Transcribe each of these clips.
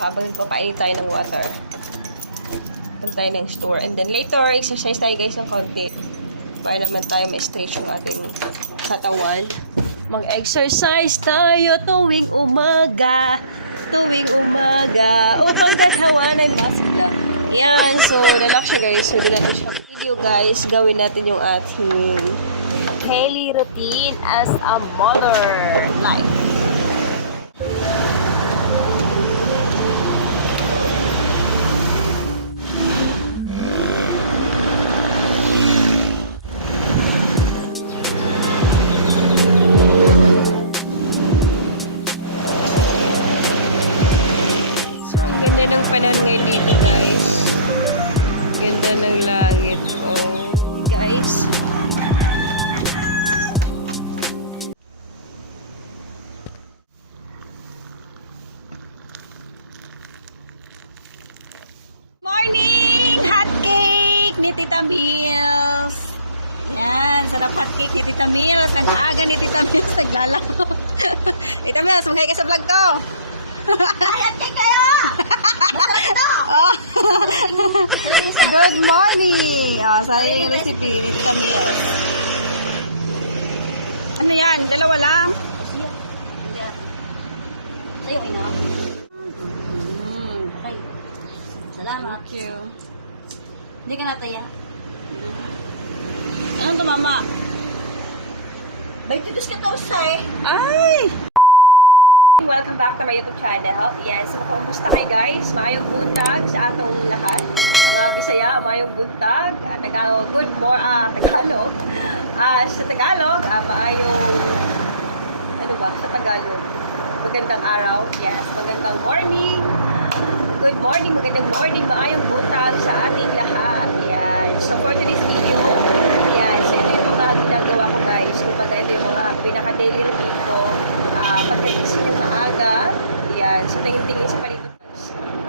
habang nagpapainit tayo ng water. Punta tayo ng store. And then later, exercise tayo guys ng konti. Para naman tayo ma-stretch yung ating katawan. Mag-exercise tayo tuwing umaga. Tuwing umaga. Umaga hawa na masila. Yan. So, relax siya guys. So, doon natin siya video guys. Gawin natin yung ating daily routine as a mother. Like. Good morning! Sariling recipe. Ano yan? Dalawa lang? Sa'yo, ina. Okay. Salamat. Thank you. Hindi ka nataya. Anong to, mama? May tutos ka to, say. Ay! Welcome back to my YouTube channel. Yes, kumusta kayo guys? Maayong buntag sa atong lahat. Mga Bisaya, maayong buntag. Tagalog, Tagalog. Sa Tagalog, maayong, ano ba, sa Tagalog. Magandang araw. Yes, magandang morning. Good morning, magandang morning. Maayong buntag sa ating lahat. Yes, so for today's video, yes, ito yung mga ginagawa ko guys. Kumbaga ito yung mga pinaka-daily routine ko. Pag-iisip ng maaga. Yan. So, tingin-tingin sa palibot.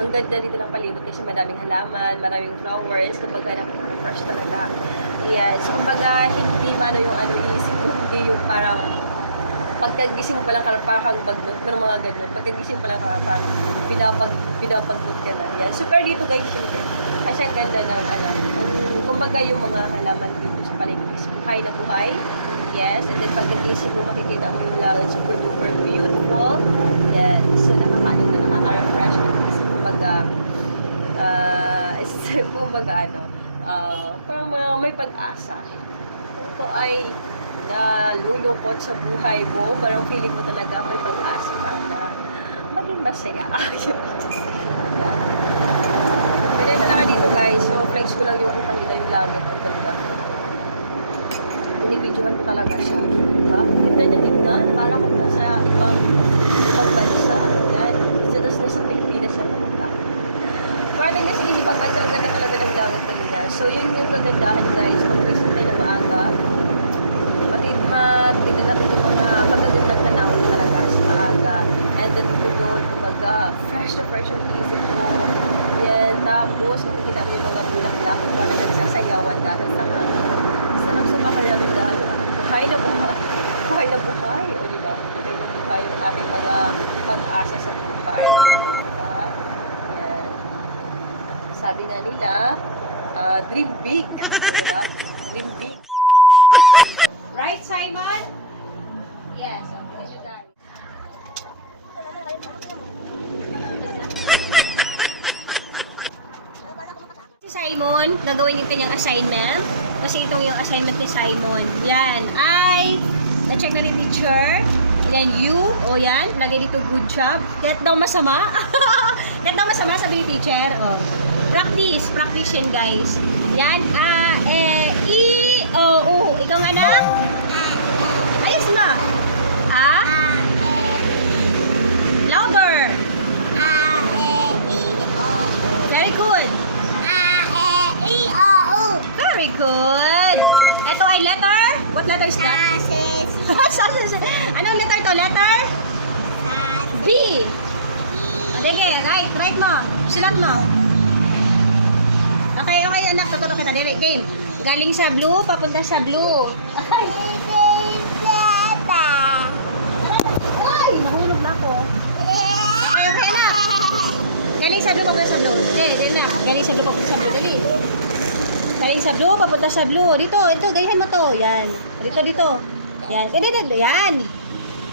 Ang ganda dito ng palibot kasi madaming halaman, maraming flowers. Kumbaga, nakaka-fresh talaga. Yan. So, kumbaga, hindi man yung ano iisip ko. Hindi yung parang pagkagising mo palang parang bagbot. Pero mga ganun. Pagkagising mo palang parang pinapagbot ka na. Yan. So, pero dito guys, kasi ang ganda ng ano. Kumbaga yung mga halaman dito sa palibot is buhay na buhay. Yes, and then pagkagising mo, makikita mo yung langit, super duper beautiful. Yes, so nakakaano na nakaka-refresh na kasi kumbaga ano, parang may pag-asa. Kung ay nalulungkot sa buhay mo, parang feeling mo talaga may pag-asa ka na maging masaya. Pero sa dito guys, ma-flex ko lang yung makikita yung langit. Individual ko talaga siya. Ganda na ganda. Parang kung sa pagbansa. Yan. Isa na sa Pilipinas. Parang kasi hindi pagbansa. Ang ganda talaga ng langit na yun. So yun yung kagandahan guys. Kung gusto tayo na maaga. Tingnan natin yung mga magagandang tanawin talaga sa maaga. And then fresh na fresh yung isip. Yan. Tapos kita mo yung mga bulag-bulag. Parang nagsasayawan dahil sa sarap sa makaramdam. Buhay na buhay. Buhay na buhay. Diba? Buhay na buhay yung ating mga pag-asa sa buhay. Sabi nga nila, dream big. Dream big. Right, Simon? Yes. Okay, you got it. Si Simon, gagawin yung kanyang assignment. Kasi itong yung assignment ni Simon. Yan. Na-check na rin teacher. Yan, you. O yan. Lagay dito good job. Get daw masama. Get daw masama, sabi ni teacher. O. Practice. Practice yan, guys. Yan. O. Ikaw nga na. Ayos na. Louder. Very good. Very good. Ito ay letter. What letter is that? Anong letter to? Letter? B. Sige, right mo. Sulat mo. Okay, anak. Tutulong kita. Dire, game. Galing sa blue, papunta sa blue. Ay, nahulog na ako. Okay, anak. sa blue. Dito, ganyan mo to. Yan. Dito. Yan. Dito. Yan.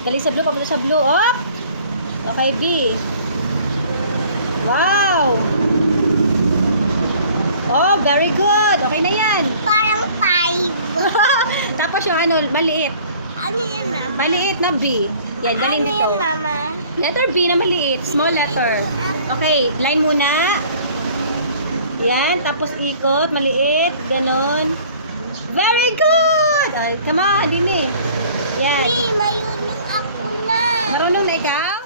Galing sa blue, papunta sa blue. Op! Okay, B. Wow! Oh, very good. Okay na yan. Parang 5. Tapos yung ano, maliit. Ano yun, Mama? Maliit na B. Yan, galing Ano dito. yun, Mama? Letter B na maliit. Small letter. Okay, line muna. Yan, tapos ikot. Maliit. Ganon. Very good! Ay, come on, Dini. Yan. Hey, mayroon ako na. Marunong na ikaw?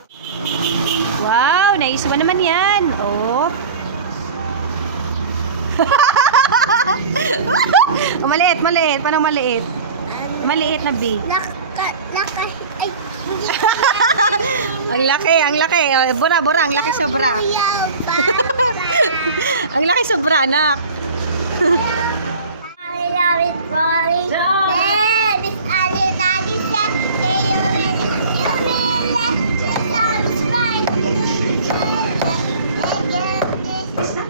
Wow, nice mo naman yan. Oh. Oh, maliit. Paano maliit? Maliit na B. Ay, hindi. Ang laki. Oh, bura. Ang laki sobra. Kuya, Papa. Ang laki sobra, anak. I love it, Mommy. Yeah, Miss Ali, Daddy said, "Hey, you ready? You ready? It's all right. Again, this is so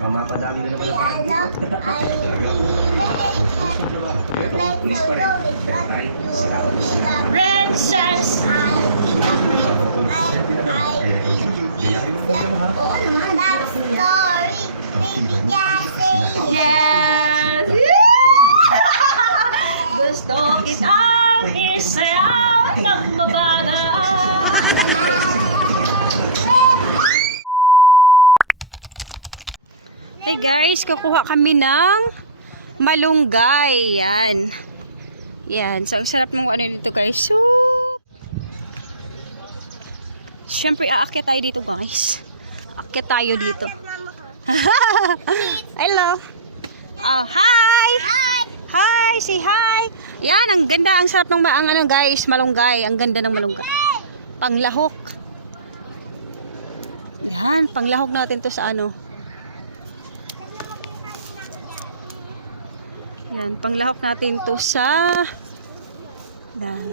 Mamadami na naman pulis pa rin. Pero tayo, salamat po sila. Princess. Yes! Gusto kitang isayaw ng babada. Hey guys, kukuha kami ng malunggay. Yan. So, ang sarap mong ano dito guys. So, syempre, aakyat tayo dito guys. Aakyat tayo dito. Hello. Oh, hi! Hi! Say hi! Yan, ang ganda. Ang sarap ng ano guys, malunggay. Ang ganda ng malunggay. Panglahok. Yan, panglahok natin to sa ano. Yan, panglahok natin to sa yan.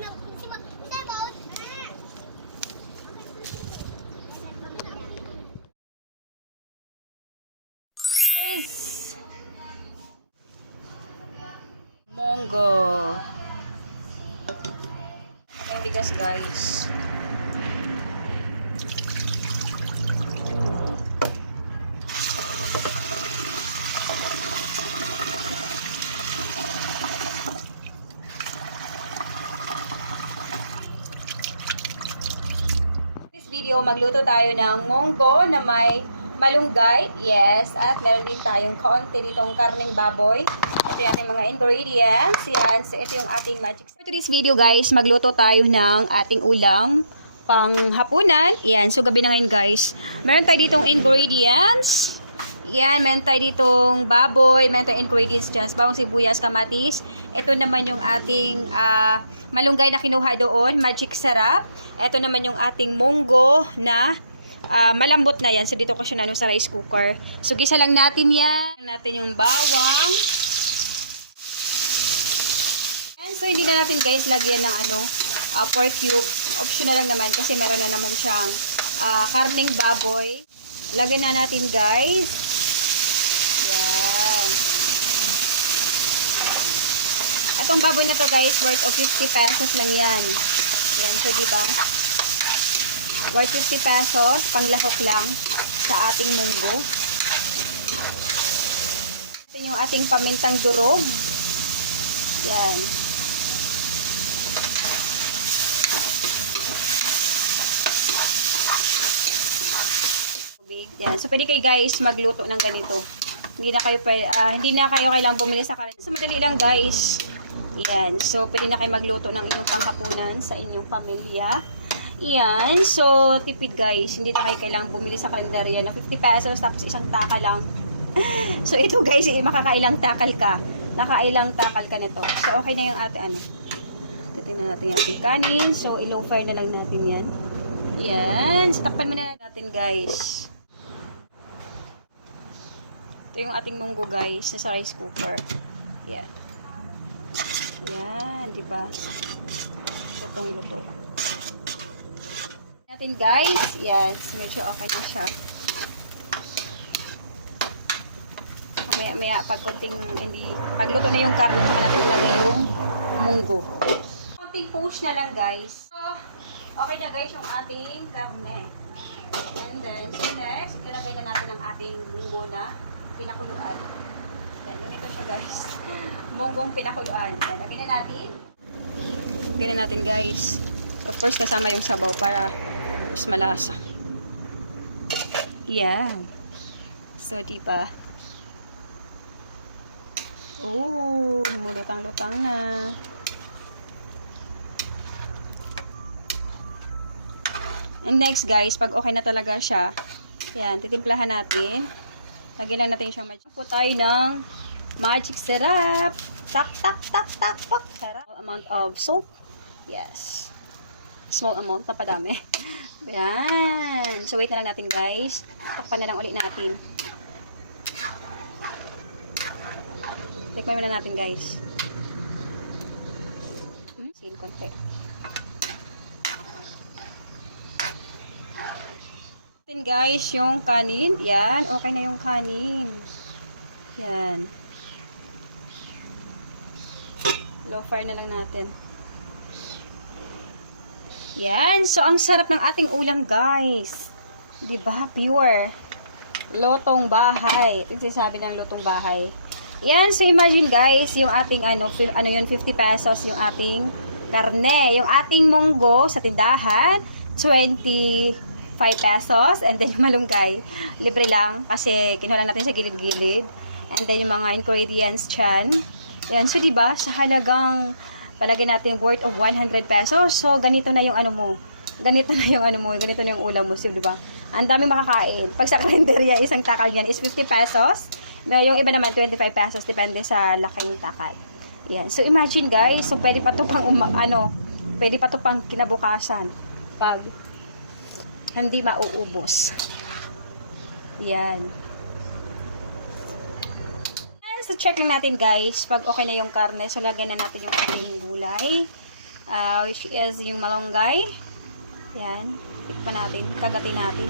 Monggo. Bigas guys. Magluto tayo ng monggo na may malunggay. Yes. At meron din tayong konti ditong karneng baboy. Ito yung ating mga ingredients. Yan. So, ito yung ating magic. For today's video guys, magluto tayo ng ating ulam pang hapunan. Yan. So, gabi na ngayon guys. Meron tayo ditong ingredients. Yan. Meron tayo ditong baboy. Meron tayong ingredients dyan. Bawang sibuyas, kamatis. Ito naman yung ating malunggay na kinuha doon, magic sarap. Ito naman yung ating munggo na malambot na yan. So, dito ko siya sa rice cooker. So, gisa lang natin yan. Natin yung bawang. And so, hindi na natin guys lagyan ng pork cube. Optional lang naman kasi meron na naman siyang karning baboy. Lagyan na natin guys. Yan. Itong baboy na to guys, worth of 50 pesos lang yan. Yan, so diba? Worth 50 pesos, panglahok lang sa ating munggo. Ito yung ating pamintang durog. Yan. Yan. So, pwede kayo guys magluto ng ganito. Hindi na kayo kailangang bumili sa kanin. So, madali lang guys. Yan. So, pwede na kayo magluto ng inyong panghapunan sa inyong pamilya. Yan. So, tipid guys. Hindi na kayo kailangang bumili sa kalendarya na 50 pesos tapos isang taka lang. So, ito guys, makakailang takal ka. Nakailang takal ka nito. So, okay na yung ating Tignan natin yung ating kanin. So, i-low fire na lang natin yan. Yan. So, takpan muna natin guys. Ito yung ating munggo guys sa rice cooker. Yan. Yan, di ba? Natin guys. Yes, medyo okay na siya. Maya pag konting hindi magluto na yung karne yung munggo. Konting push na lang guys. So, okay na guys yung ating karne. And then, so next, ilalagay na natin ang ating munggo na pinakuluan. Yan, ito siya guys. Munggong pinakuluan. Yan, lagyan na natin. Lagyan na natin guys. First, kasama yung sabaw para mas malasa. Yan. So, diba? Ooh, lutang-lutang na. And next guys, pag okay na talaga siya, yan, titimplahan natin. Lagyan lang natin siyang magic. Po tayo ng magic syrup. Tak, tak, tak, tak, tak. Sarap. Amount of salt. Yes. Small amount, napadami. Yan. So, wait na lang natin guys. Takpan na lang ulit natin. Tikman muna natin guys. Sin konti. Then guys, yung kanin. Yan. Okay na yung kanin. Yan. Low fire na lang natin. Yan. So, ang sarap ng ating ulam, guys. Diba? Pure. Lotong bahay. Ito yung sinasabi ng lotong bahay. Yan. So, imagine, guys, yung ating, ano yun, 50 pesos yung ating karne. Yung ating munggo sa tindahan, 25 pesos. And then, yung malunggay, libre lang. Kasi, kinuha lang natin sa gilid-gilid. And then, yung mga ingredients dyan. Yan. So, diba? Sa halagang palagay natin worth of 100 pesos. So, ganito na yung ano mo. Ganito na yung ano mo. Ganito na yung ulam mo. So, diba? Ang daming makakain. Pag sa karinderya, isang takal yan is 50 pesos. Yung iba naman, 25 pesos. Depende sa laking takal. Yan. So, imagine guys. So, pwede pa to pang, pwede pa to pang kinabukasan. Pag hindi mauubos. Yan. So, check lang natin guys, pag okay na yung karne. So, lagyan na natin yung ating gulay. Which is yung malunggay. Yan. Tikman natin. Kagatin natin.